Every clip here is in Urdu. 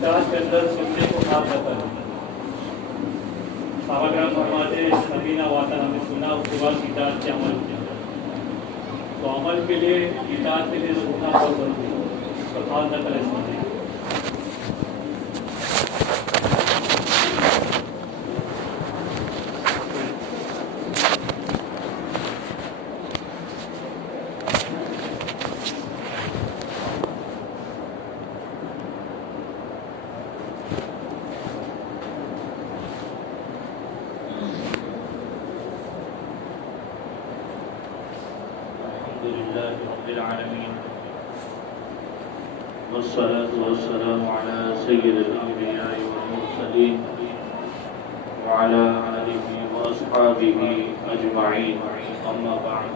اطاعت کے اندر سننے کو خاص رہتا ہے. صحابہ کرام فرماتے ہیں سبینہ واتن ہم نے سنا اس کے بعد اطاعت کے عمل کیا. تو عمل کے لیے اطاعت کے لیے سننا بہت ضروری ہے. اس کا خاص نقل ہے سننے. والصلاة والسلام على سيد الأنبياء والمرسلين وعلى آله وأصحابه أجمعين أما بعد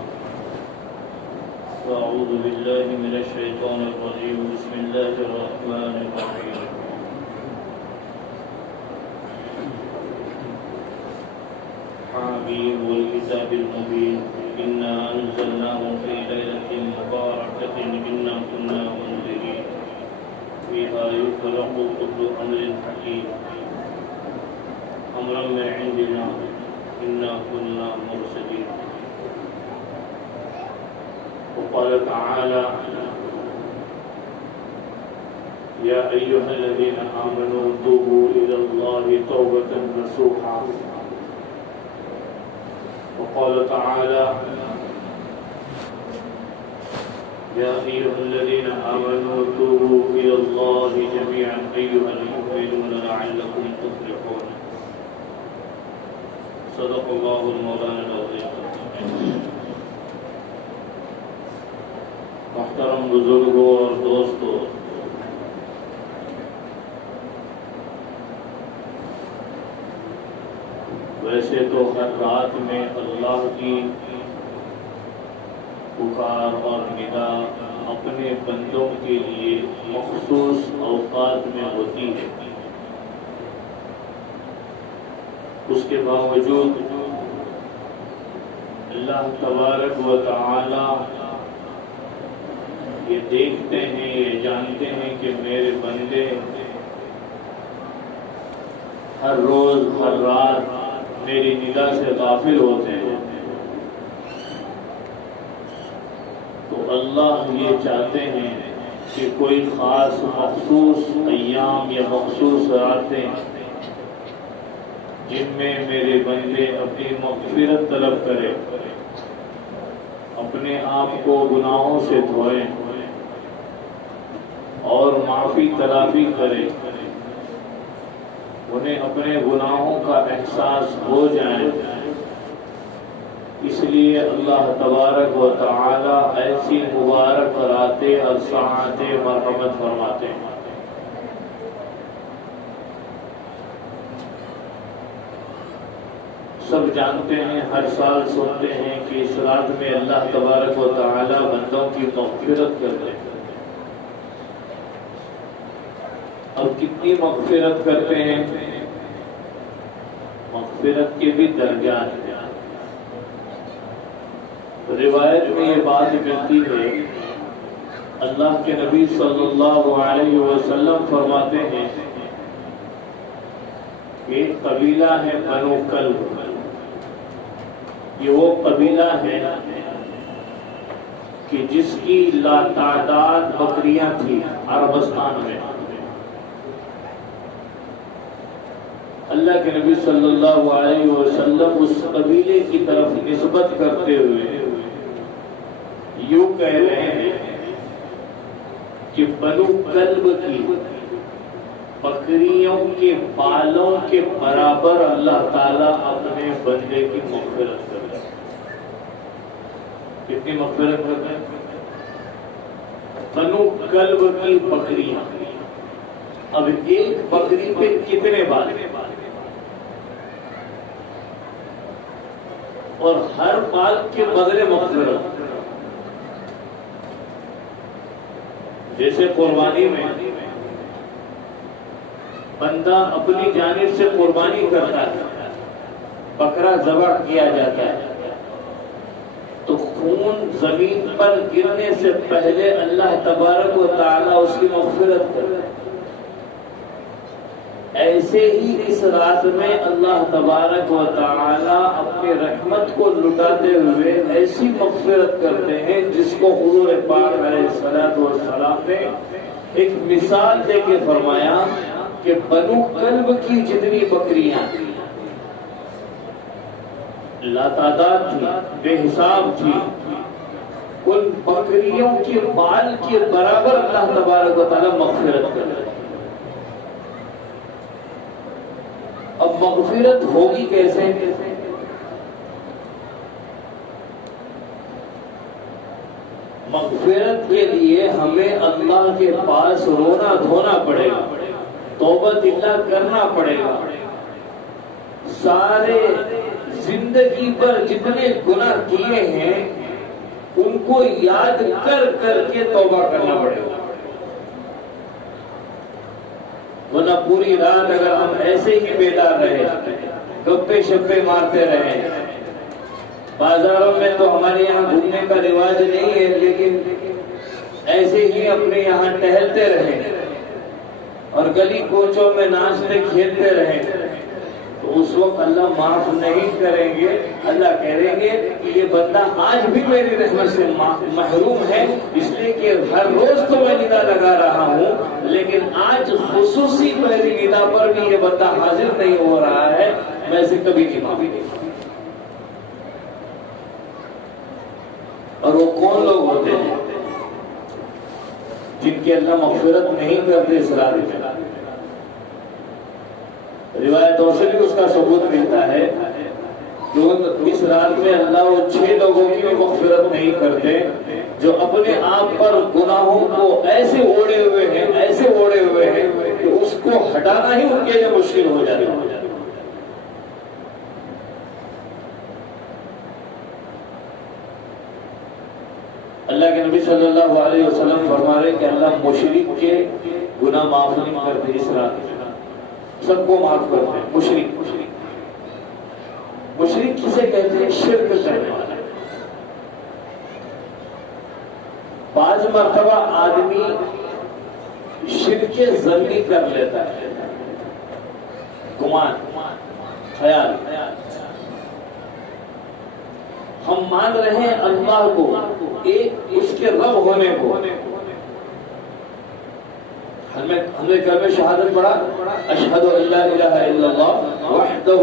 فأعوذ بالله من الشيطان الرجيم بسم الله الرحمن الرحيم حميم والكتاب المبين إنا أنزلناه في ليلة مباركة إنا كنا منذرين فيها يفرق كل أمر حكيم أمرا من عندنا إنا كنا مرسلين. وقال تعالى يا أيها الذين آمنوا توبوا إلى الله توبة نصوحا. وقال تعالى يا أيها الذين آمنوا توبوا إلى الله جميعا أيها المؤمنون لعلكم تفلحون. صدق الله المولانا العظيم. محترم بزرگوں اور دوستوں، ویسے تو ہر رات میں اللہ کی پکار اور ندا اپنے بندوں کے لیے مخصوص اوقات میں ہوتی ہے. اس کے باوجود اللہ تبارک و تعالی یہ دیکھتے ہیں، یہ جانتے ہیں کہ میرے بندے ہر روز ہر رات میری نگاہ سے غافل ہوتے ہیں. تو اللہ یہ چاہتے ہیں کہ کوئی خاص مخصوص ایام یا مخصوص راتیں جن میں میرے بندے اپنی مغفرت طلب کرے، اپنے آپ کو گناہوں سے دھوئیں اور معافی تلافی کرے، انہیں اپنے گناہوں کا احساس ہو جائے. اس لیے اللہ تبارک و تعالی ایسی مبارک راتیں اور ساعتیں مرحمت فرماتے ہیں. سب جانتے ہیں، ہر سال سنتے ہیں کہ اس رات میں اللہ تبارک و تعالی بندوں کی مغفرت کرتے ہیں. اب کتنی مغفرت کرتے ہیں؟ مغفرت کے بھی درجات ہیں. روایت میں یہ بات ملتی ہے، اللہ کے نبی صلی اللہ علیہ وسلم فرماتے ہیں کہ ایک قبیلہ ہے بنو کلب. یہ وہ قبیلہ ہے کہ جس کی لاتعداد بکریاں تھیں عربستان میں. اللہ کے نبی صلی اللہ علیہ وسلم اس قبیلے کی طرف نسبت کرتے ہوئے یوں کہہ رہے ہیں کہ بنو کلب کی بکریوں کے بالوں کے برابر اللہ تعالیٰ اپنے بندے کی مغفرت کرتا ہے. کتنی مغفرت کرتا ہے؟ بنو کلب کی بکریاں. اب ایک بکری پہ کتنے بال، اور ہر بال کے بدلے مغفرت. جیسے قربانی میں بندہ اپنی جانب سے قربانی کرتا ہے، بکرا ذبح کیا جاتا ہے، تو خون زمین پر گرنے سے پہلے اللہ تبارک و تعالی اس کی مغفرت کرتا ہے. ایسے ہی اس رات میں اللہ تبارک و تعالی اپنی رحمت کو لٹاتے ہوئے ایسی مغفرت کرتے ہیں جس کو حضور پاک علیہ الصلوۃ والسلام نے ایک مثال دے کے فرمایا کہ بنو کلب کی جتنی بکریاں لاتعداد تھی، بے حساب تھی، ان بکریوں کے بال کے برابر اللہ تبارک و تعالی مغفرت کر رہے۔ اب مغفرت ہوگی کیسے؟ مغفرت کے لیے ہمیں اللہ کے پاس رونا دھونا پڑے گا، توبہ اللہ کرنا پڑے گا، سارے زندگی پر جتنے گناہ کیے ہیں ان کو یاد کر کر کے توبہ کرنا پڑے گا، ورنہ پوری رات اگر ہم ایسے ہی بیدار رہے، گپے شپے مارتے رہے، بازاروں میں تو ہمارے یہاں گھومنے کا رواج نہیں ہے لیکن ایسے ہی اپنے یہاں ٹہلتے رہے اور گلی کوچوں میں ناچتے کھیلتے رہے، تو اس وقت اللہ معاف نہیں کریں گے۔ اللہ کہیں گے کہ یہ بندہ آج بھی میری رحمت سے محروم ہے، اس لیے کہ ہر روز تو میں ندا لگا رہا ہوں لیکن آج خصوصی میری ندا پر بھی یہ بندہ حاضر نہیں ہو رہا ہے، میں اسے کبھی نہیں معافی دوں گا۔ اور وہ کون لوگ ہوتے ہیں جن کے اللہ مغفرت نہیں کرتے اس رات میں؟ روایتوں سے بھی اس کا ثبوت ملتا ہے جو اس رات میں اللہ وہ 6 لوگوں کی بھی مغفرت نہیں کرتے جو اپنے آپ پر گناہوں کو ایسے اوڑے ہوئے ہیں کہ اس کو ہٹانا ہی ان کے لیے مشکل ہو جاتا ہے۔ اللہ کے نبی صلی اللہ علیہ وسلم فرما رہے کہ اللہ مشرک کے گناہ معاف نہیں کرتے، اس رات میں سب کو معاف کرتے ہیں۔ مشرک کسے کہتے ہیں؟ شرک کرنے والا۔ بعض مرتبہ آدمی شرک ظنی کر لیتا ہے، گمان، خیال، ہم مان رہے ہیں اللہ کو، ایک اس کے رب ہونے کو۔ ہم نے کلمہ شہادت پڑھا، اشہد ان لا الہ الا اللہ وحدہ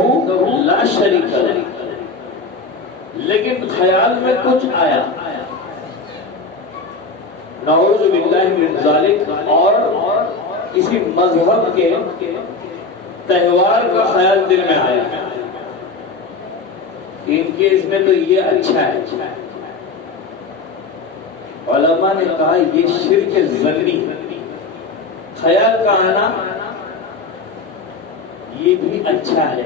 لا شریک لہ، لیکن خیال میں کچھ آیا، نعوذ باللہ من ذالک، اور کسی مذہب کے تہوار کا خیال دل میں آیا کہ ان کے اس میں تو یہ اچھا ہے۔ علماء نے کہا یہ شرک ظنی ہے، خیال کا آنا یہ بھی اچھا ہے۔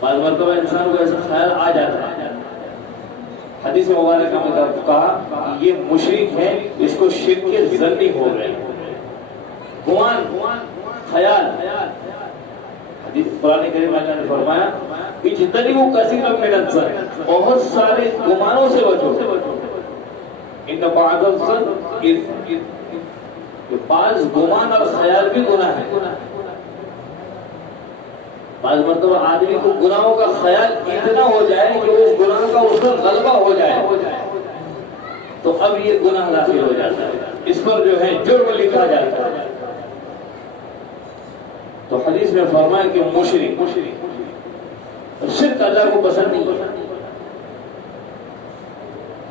بعض مرتبہ انسان کو ایسا خیال آ جاتا ہے، حدیث مبارکہ میں کہا یہ مشرک ہے، اس کو شرک ظنی ہو گئے، گمان، خیال۔ حدیث قرآن کریم اللہ نے فرمایا اجتنبوا کثیرا من الظن، بہت سارے گمانوں سے بچو، ان بعض الظن اثم، کہ بعض گمان اور خیال بھی گناہ ہے۔ بعض مرتبہ آدمی کو گناہوں کا خیال اتنا ہو جائے کہ اس گناہ کا اس پر غلبہ ہو جائے تو اب یہ گناہ داخل ہو جاتا ہے، اس پر جو ہے جرم لکھا جاتا ہے۔ تو حدیث میں فرمایا کہ مشرک شرک اللہ کو پسند نہیں،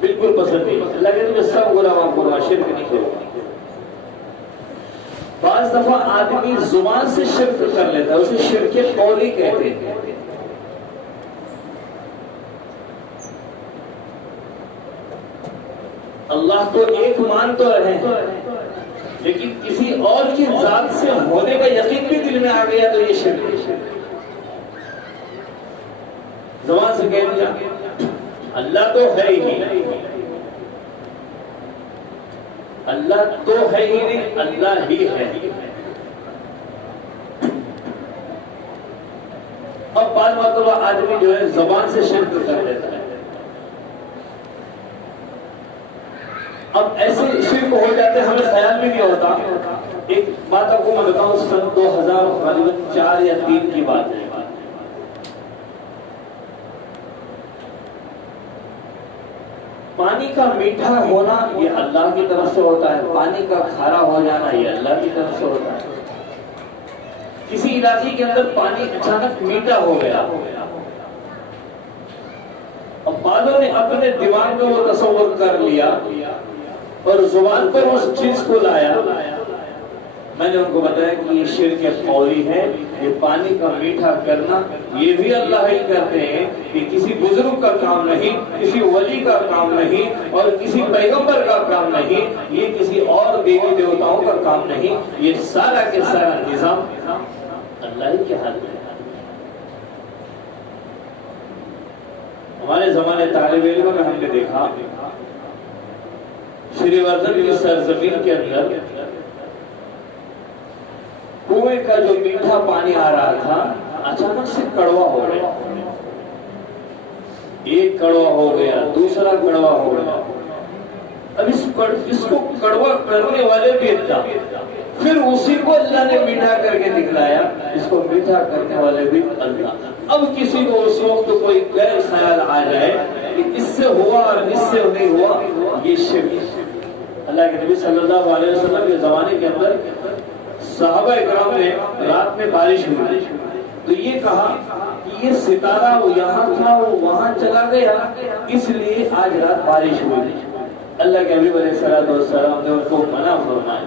بالکل پسند نہیں۔ اللہ کہتے ہیں سب گناہ معاف کروں، شرک نہیں کروں۔ بعض دفعہ آدمی زبان سے شرک کر لیتا ہے، اسے شرک قولی کہتے ہیں۔ اللہ کو ایک مان تو رہے ہیں لیکن کسی اور کی ذات سے ہونے کا یقین بھی دل میں آ گیا تو یہ شرک ہے۔ زبان سے کہہ دیا اللہ تو ہے ہی نہیں، اللہ تو ہے ہی نہیں، اللہ ہی ہے۔ اب بعض مرتبہ آدمی جو ہے زبان سے شرک کر دیتا ہے، اب ایسے شرک ہو جاتے ہمیں خیال بھی نہیں ہوتا ایک بات آپ کو میں بتاؤں، سن 2004 یا 3 کی بات ہے، پانی کا میٹھا ہونا یہ اللہ کی طرف سے ہوتا ہے، پانی کا کھارا ہو جانا یہ اللہ کی طرف سے ہوتا ہے۔ کسی علاقے کے اندر پانی اچانک میٹھا ہو گیا، اب بعضوں نے اپنے دماغ میں وہ تصور کر لیا اور زبان پر اس چیز کو لایا۔ میں نے ان کو بتایا کہ یہ شرک قولی ہے، یہ پانی کا میٹھا کرنا یہ بھی اللہ ہی کرتے ہیں، یہ کسی بزرگ کا کام نہیں، کسی ولی کا کام نہیں، اور کسی پیغمبر کا کام نہیں، یہ کسی اور دیوی دیوتاؤں کا کام نہیں، یہ سارا کے سارا نظام اللہ ہی کے ہاتھ میں ہے۔ ہمارے زمانے طالب علم میں ہم نے دیکھا شری وردھن کی سرزمین کے اندر کنویں کا جو میٹھا پانی آ رہا تھا اچانک سے کڑوا ہو گیا، ایک کڑوا ہو گیا، دوسرا کڑوا ہو گیا، اب اس کو کڑوا کرنے والے بھی اتنا، پھر اسی کو اللہ نے میٹھا کر کے دکھلایا، اس کو میٹھا کرنے والے بھی اللہ۔ اب کسی کو اس وقت کوئی غیر خیال آ جائے کہ اس سے ہوا اور اس سے نہیں ہوا، یہ شرک۔ اللہ کے نبی صلی اللہ علیہ وسلم کے زمانے کے اندر صحابہ اکرام نے رات میں بارش ہوئی تو یہ کہا کہ یہ ستارہ وہ یہاں تھا وہ وہاں چلا گیا، اس لیے آج رات بارش ہوئی۔ اللہ کے حبیب علیہ السلام نے ان کو منع فرمایا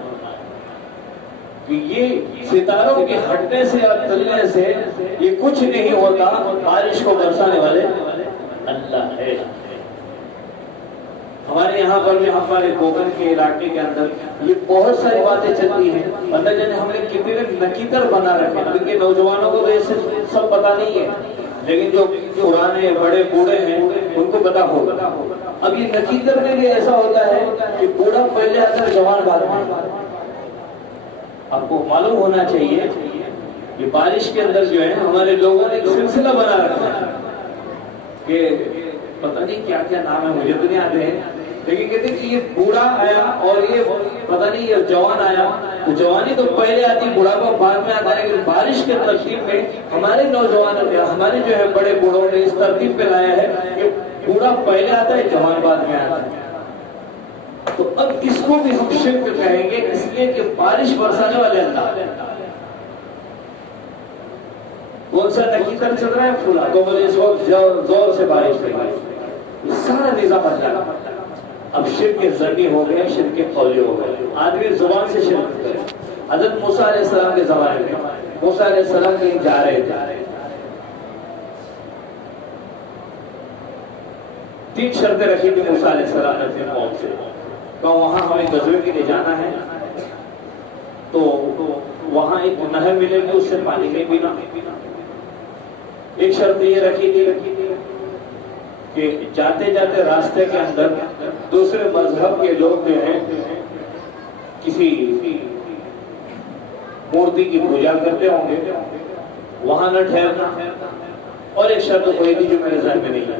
کہ یہ ستاروں کے ہٹنے سے اور تلنے سے یہ کچھ نہیں ہوتا، بارش کو برسانے والے اللہ ہے۔ ہمارے یہاں پر بھی ہمارے کوکن کے علاقے کے اندر یہ بہت ساری باتیں چلتی ہیں، پتہ جانے ہم نے کتنے نکیتر بنا رکھے ہیں، ان کے نوجوانوں کو تو یہ سب پتا نہیں ہے، لیکن جو پرانے بڑے بوڑھے ہیں ان کو پتا ہوگا۔ اب یہ نکیتر میں بھی ایسا ہوتا ہے کہ بوڑھا پہلے آتا ہے، جوان بعد میں۔ آپ کو معلوم ہونا چاہیے کہ بارش کے اندر جو ہے ہمارے لوگوں نے ایک سلسلہ بنا رکھا ہے کہ پتہ نہیں کیا کیا نام ہے، مجھے تو نہیں آتے ہیں، لیکن کہتے ہیں کہ یہ بوڑھا آیا اور یہ پتہ نہیں یہ جوان آیا، تو جوانی تو پہلے آتی، بوڑھا کو بعد میں آتا ہے۔ بارش کے ترتیب میں ہمارے نوجوانوں نے، ہمارے جو ہے بڑے بوڑھوں نے اس ترتیب پہ لایا ہے کہ بوڑھا پہلے آتا ہے، جوان بعد میں آتا ہے۔ تو اب اس کو بھی ہم شرک کہیں گے، اس لیے کہ بارش برسانے والے اللہ۔ کون سا نکیتر چل رہا ہے؟ فلا تو بولے اس وقت زور سے بارش پڑ رہی ہے، سارا نظام اللہ۔ اب شرک ظنی ہو گیا، شرک قولی ہو گیا، آدمی زبان سے شرک کرے۔ حضرت موسیٰ علیہ السلام کے زمانے میں موسیٰ علیہ السلام کہیں جا رہے تھے، 3 شرطیں رکھی تھی موسیٰ علیہ السلام نے اپنے قوم سے، کہ وہاں ہمیں غزوے کے لیے جانا ہے تو وہاں ایک نہر ملے گی، اس سے پانی نہیں پینا۔ ایک شرط یہ رکھی تھی کہ جاتے جاتے راستے کے اندر دوسرے مذہب کے لوگ جو ہیں کسی مورتی کی پوجا کرتے ہوں گے، وہاں نہ ٹھہرنا۔ اور ایک شرط کوئی تھی جو میرے ذہن میں نہیں ہے،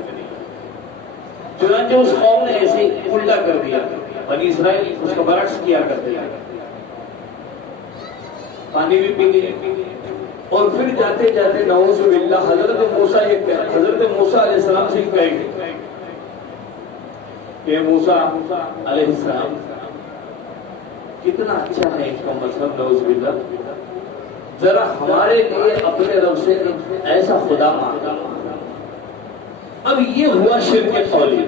چنانچہ اس قوم نے ایسے الٹا کر دیا، بنی اسرائیل اس کا برعکس کیا کرتے ہیں، پانی بھی پی لیے۔ اور پھر جاتے جاتے نعوذ باللہ حضرت موسیٰ علیہ السلام سے کہے کہ موسیٰ علیہ السلام کتنا اچھا ہے اس کا مذہب، نعوذ باللہ، ذرا ہمارے لیے اپنے رب سے ایسا خدا مانگا۔ اب یہ ہوا شرک قولی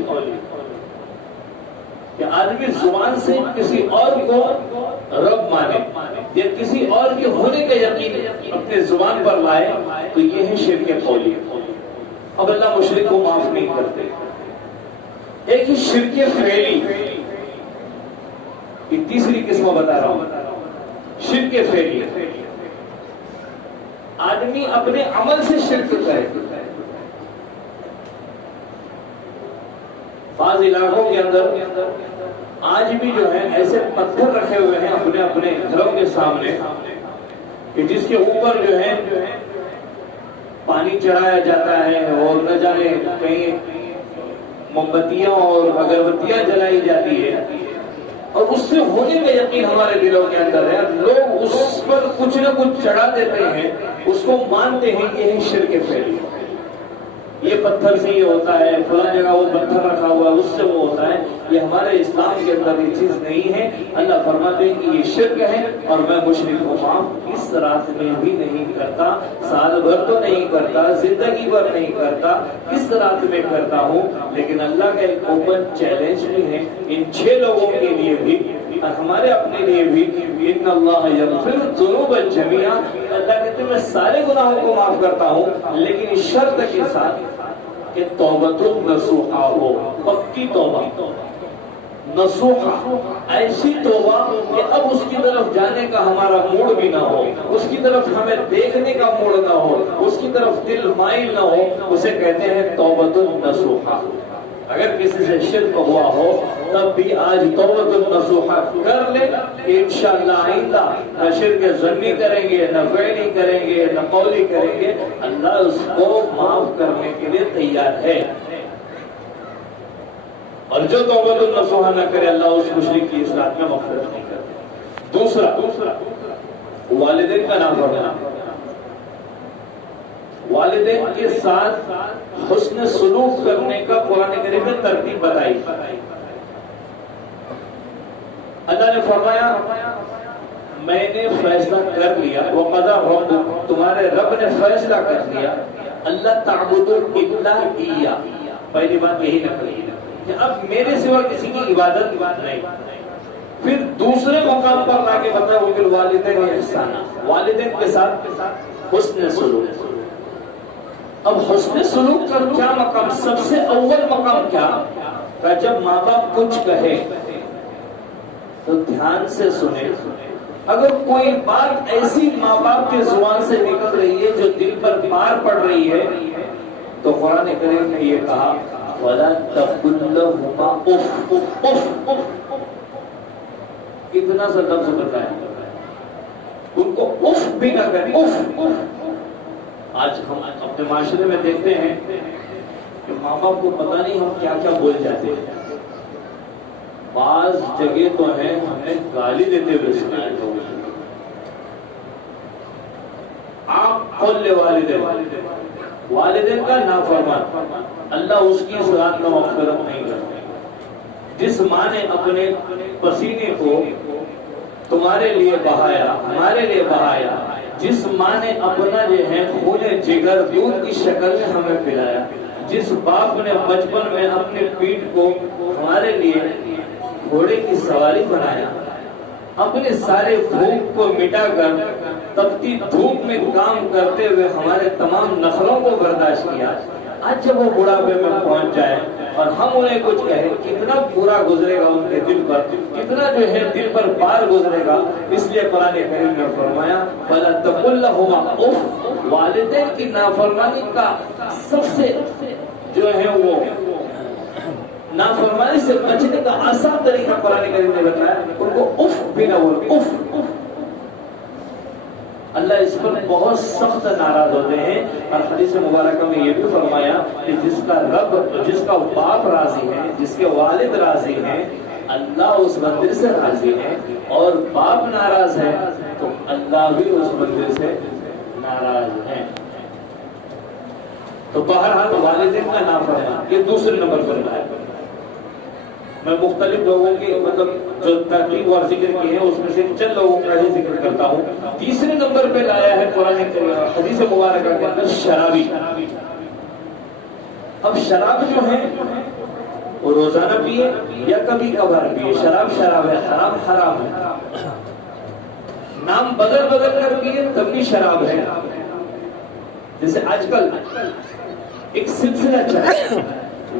کہ آدمی زبان سے کسی اور کو رب مانے یا کسی اور کے ہونے کا یقین اپنے زبان پر لائے، تو یہ ہے شرک قولی۔ اب اللہ مشرک کو معاف نہیں کرتے۔ ایک ہی شرک فعلی، یہ تیسری قسم بتا رہا ہوں، شرک فعلی، آدمی اپنے عمل سے شرک کرے۔ بعض علاقوں کے اندر آج بھی جو ہے ایسے پتھر رکھے ہوئے ہیں اپنے اپنے گھروں کے سامنے کہ جس کے اوپر جو ہے پانی چڑھایا جاتا ہے اور نہ جانے کہیں موم بتیاں اور اگربتیاں جلائی جاتی ہے، اور اس سے ہونے کا یقین ہمارے دلوں کے اندر ہے. لوگ اس پر کچھ نہ کچھ چڑھا دیتے ہیں, اس کو مانتے ہیں کہ یہ شرک پھیلی, یہ پتھر سے یہ ہوتا ہے, فلاں جگہ وہ پتھر رکھا ہوا ہے اس سے وہ ہوتا ہے. یہ ہمارے اسلام کے اندر یہ چیز نہیں ہے. اللہ فرماتے ہیں کہ یہ شرک ہے اور میں مشرک کو معاف اس رات میں بھی نہیں کرتا, سال بھر تو نہیں کرتا, زندگی بھر نہیں کرتا, اس رات میں کرتا ہوں. لیکن اللہ کا ایک اوپن چیلنج بھی ہے ان 6 لوگوں کے لیے بھی اور ہمارے اپنے لیے بھی. ان اللہ یغفر الذنوب جميعا, اللہ کہتے ہیں میں سارے گناہوں کو معاف کرتا ہوں لیکن اس شرط کے ساتھ کہ توبۃ نصوحہ ہو, پکی توبہ. نصوحہ ایسی توبہ کہ اب اس کی طرف جانے کا ہمارا موڈ بھی نہ ہو, اس کی طرف ہمیں دیکھنے کا موڈ نہ ہو, اس کی طرف دل مائل نہ ہو. اسے کہتے ہیں توبۃ نصوحہ. اگر کسی سے شرک ہوا ہو تب بھی آج توبۃ النصوحہ کر لے کہ انشاءاللہ آئندہ نہ شرک ظنی کریں گے, نہ فعلی کریں گے, نہ قولی کریں گے. اللہ اس کو معاف کرنے کے لیے تیار ہے. اور جو توبۃ النصوحہ نہ کرے اللہ اس مشرک کی اس رات میں مغفرت نہیں کرتا. دوسرا والدین کا نافرمانی. والدین کے ساتھ حسن سلوک کرنے کا قرآن کریم میں ترتیب بتائی. اللہ نے فرمایا میں نے فیصلہ کر لیا, وقضى ربک, تمہارے رب نے فیصلہ کر دیا, اللہ تعبدوا الا ایہ. پہلی بات یہی نکلی کہ اب میرے سوا کسی کی عبادت نہیں. پھر دوسرے مقام پر لا کے بتایا وبالوالدین احسانا, والدین کے ساتھ حسن سلوک. اب حسن سلوک کا کیا مقام؟ سب سے اول مقام کیا کہ جب ماں باپ کچھ کہے تو دھیان سے سنے. اگر کوئی بات ایسی ماں باپ کے زبان سے نکل رہی ہے جو دل پر مار پڑ رہی ہے تو قرآن کریم نے یہ کہا وَلَا تَقُلْ لَهُمَا اُفْ. اتنا سا لفظ بتایا, ان کو اف بھی نہ کریں. اف. آج ہم اپنے معاشرے میں دیکھتے ہیں کہ ماں باپ کو پتہ نہیں ہم کیا کیا بول جاتے ہیں. بعض جگہ تو ہیں ہمیں گالی دیتے ہوئے سنا ہے لوگوں کو. آپ قول والدین کا نافرمان, اللہ اس کی اس رات میں مغفرت نہیں کرتا. جس ماں نے اپنے پسینے کو تمہارے لیے بہایا, ہمارے لیے بہایا, جس ماں نے اپنا جو ہے خون جگر دودھ کی شکل میں ہمیں پلایا, جس باپ نے بچپن میں اپنے پیٹھ کو ہمارے لیے گھوڑے کی سواری بنایا, اپنے سارے بھوک کو مٹا کر تپتی دھوپ میں کام کرتے ہوئے ہمارے تمام نخلوں کو برداشت کیا, آج جب وہ بڑھاپے میں پہنچ جائے اور ہم انہیں کچھ کہیں کتنا برا گزرے گا ان کے دل پر, کتنا جو ہے دل پر بار گزرے گا. اس لیے قرآن کریم نے فرمایا وَلَا تَقُلْ لَهُمَا اُفْ. والدین کی نافرمانی کا سب سے جو ہے وہ نافرمانی سے بچنے کا آسان طریقہ قرآن کریم نے بتایا, ان کو اف بھی نہ بولو. اف. اللہ اس پر بہت سخت ناراض ہوتے ہیں. اور حدیث مبارکہ میں یہ بھی فرمایا کہ جس کا رب, جس کا باپ راضی ہے, جس کے والد راضی ہیں, اللہ اس بندے سے راضی ہے. اور باپ ناراض ہے تو اللہ بھی اس بندے سے ناراض ہے. تو بہرحال والدین کا نافرمان یہ دوسرے نمبر پر ہے. میں مختلف لوگوں کی مطلب جو ترتیب اور ذکر کی ہے اس میں سے چند لوگوں کا ہی ذکر کرتا ہوں. تیسرے نمبر پہ لایا ہے قرآن حدیث مبارکہ کے اندر شرابی. اب شراب جو ہے وہ روزانہ پیے یا کبھی کبھار پیے, شراب ہے, حرام ہے. نام بدل کر پیے تب بھی شراب ہے. جیسے آج کل ایک سلسلہ چلا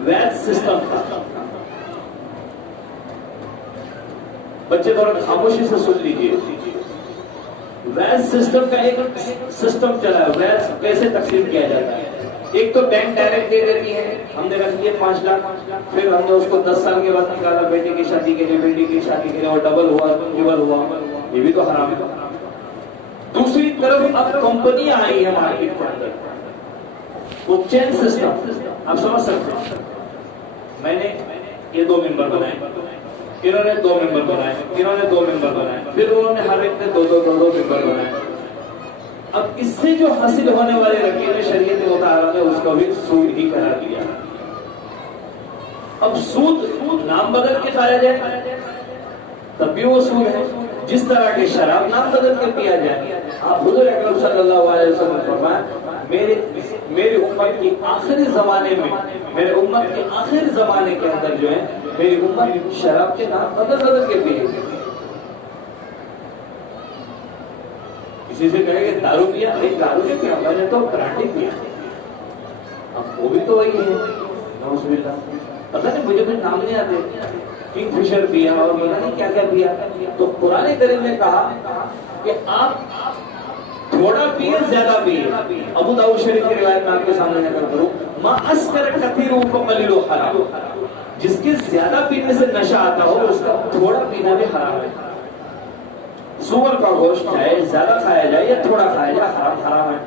ویج سسٹم کا, بچے تھوڑا خاموشی سے سن لیجیے. ویج سسٹم کا ایک سسٹم چلا ہے. ویج کیسے تقسیم کیا جاتا ہے؟ ایک تو بینک ڈائریکٹ دے دیتی ہے, ہم نے رکھ لیے 5 لاکھ, پھر ہم نے اس کو 10 سال کے بعد نکالا بیٹے کی شادی کے لیے, بیٹی کی شادی کے لیے, اور ڈبل ہوا ٹربل ہوا, یہ بھی تو حرام ہے. دوسری طرف اب کمپنیاں آئی ہیں مارکیٹ کے اندر, وہ چین سسٹم, آپ سمجھ سکتے ہیں. میں نے یہ 2 ممبر بنائے, انہوں نے 2 ممبر بنائے، انہوں نے 2 ممبر بنائے، پھر انہوں نے ہر ایک نے 2 ممبر بنائے۔ اب اس سے جو حاصل ہونے والے رقیم شریعت مطالعہ نے اس کو بھی سود ہی قرار دیا۔ اب سود نام بدل کے کھایا جائے تب بھی وہ سود ہے، جس طرح کے شراب نام بدل کے پیا جائے۔ آپ حضور اکرم صلی اللہ علیہ وسلم نے فرمایا میری امت کی آخری زمانے میں، میرے امت کے آخری زمانے کے اندر جو ہے میری امت شراب کے نام بدل کے پیے گی۔ کسی سے کہے کہ دارو پیا، ایک دارو نہیں پیا، میں نے تو برانڈی پیا، اب وہ بھی تو وہی ہے، نعوذ باللہ۔ پتہ نہیں مجھے بھی نام نہیں آتے، کنگ فشر پیا اور پتہ نہیں کیا کیا پیا۔ تو قرآن کریم نے کہا کہ آپ تھوڑا پیے زیادہ پیے۔ ابو داؤد شریف کی روایت میں آپ کے سامنے نقل کروں، ما اسکر کثیر فقلیل حرام، جس کے زیادہ پینے سے نشہ آتا ہو اس کا تھوڑا پینا بھی حرام ہے۔ سور کا گوشت چاہے زیادہ کھایا جائے یا تھوڑا کھایا جائے، حرام ہے۔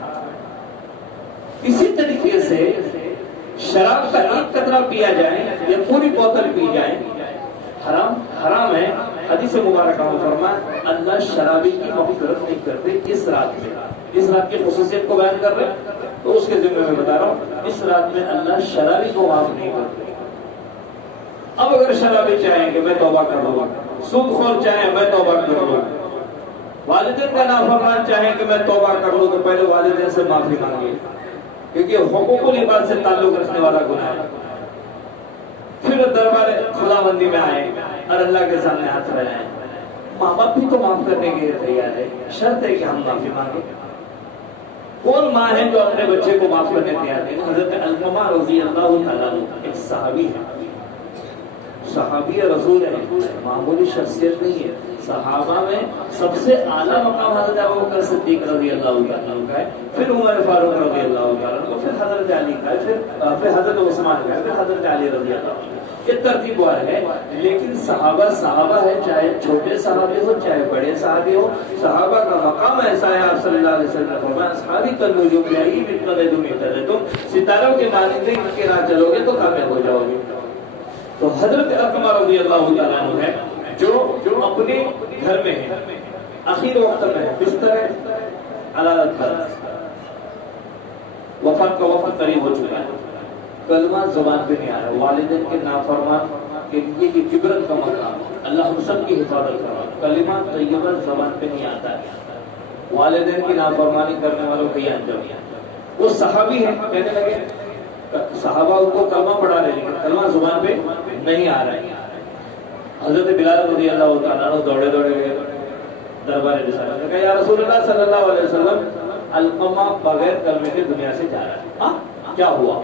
اسی طریقے سے شراب کا ایک قطرہ پیا جائے یا پوری بوتل پی جائے، حرام ہے۔ حدیث مبارکہ میں فرمایا اللہ شرابی کی مغفرت نہیں کرتے اس رات میں۔ اس رات کی خصوصیت کو بیان کر رہے تو اس کے ذمہ میں بتا رہا ہوں، اس رات میں اللہ شرابی کو معاف نہیں کرتے۔ اب اگر شرابی چاہیں کہ میں توبہ کر لوں، سود خور چاہیں میں توبہ کر لوں، والدین کا نافرمان چاہیں کہ میں توبہ کر لوں، تو پہلے والدین سے معافی مانگیے، کیونکہ حقوق العباد سے تعلق رکھنے والا گناہ ہے۔ پھر دربار خدا بندی میں آئے اور اللہ کے سامنے ہاتھ پھیلائیں۔ ماں باپ بھی تو معاف کرنے کے لیے تیار ہے، شرط ہے کہ ہم معافی مانگیں۔ کون ماں ہے جو اپنے بچے کو معاف کرنے تیار ہے؟ حضرت علقمہ رضی اللہ تعالیٰ عنہ ایک صحابی ہے، صحابی رسول ہے، معمولی شخصیت نہیں ہے۔ صحابہ میں سب سے اعلیٰ مقام حضرت ابوبکر صدیق رضی اللہ تعالیٰ عنہ کا ہے، پھر عمر فاروق رضی اللہ تعالیٰ عنہ، پھر حضرت علی کا ہے، پھر حضرت عثمان کا ہے، پھر حضرت علی رضی اللہ عنہ۔ یہ ترتیب وار ہے، لیکن صحابہ ہے، چاہے چھوٹے صحابی ہو چاہے بڑے صحابی ہو، صحابہ کا مقام ایسا ہے۔ آپ صلی اللہ علیہ وسلم نے فرمایا اصحابی کالنجوم یعیب اقتدیتم اہتدیتم، ستاروں کے مانندے ان کے راہ چلو گے تو کامیاب ہو جاؤ گے۔ تو حضرت علقمہ رضی اللہ تعالیٰ عنہ ہے جو اپنے گھر میں ہے، اخیر وقت میں ہے، بستر ہے، علالت پر، وفات کا وقت قریب ہو چکا ہے، کلمہ زبان پہ نہیں آ رہا، والدین کے نافرمان کے لیے یہ عبرت کا مقام، اللہ ہم سب کی حفاظت کرنا، کلمہ طیبہ زبان پہ نہیں آتا ہے، والدین کی نافرمانی کرنے والوں کو یہ انجام۔ وہ صحابی ہیں، کہنے لگے صحابہ ان کو کلمہ پڑھا رہے لیکن کلمہ زبان پہ نہیں آ رہا ہے۔ حضرت بلال رضی اللہ تعالیٰ عنہ دوڑے گئے دربار رسالت، نے کہا یا رسول اللہ صلی اللہ علیہ وسلم، علقمہ بغیر کلمے کے دنیا سے جا رہا ہے، کیا ہوا؟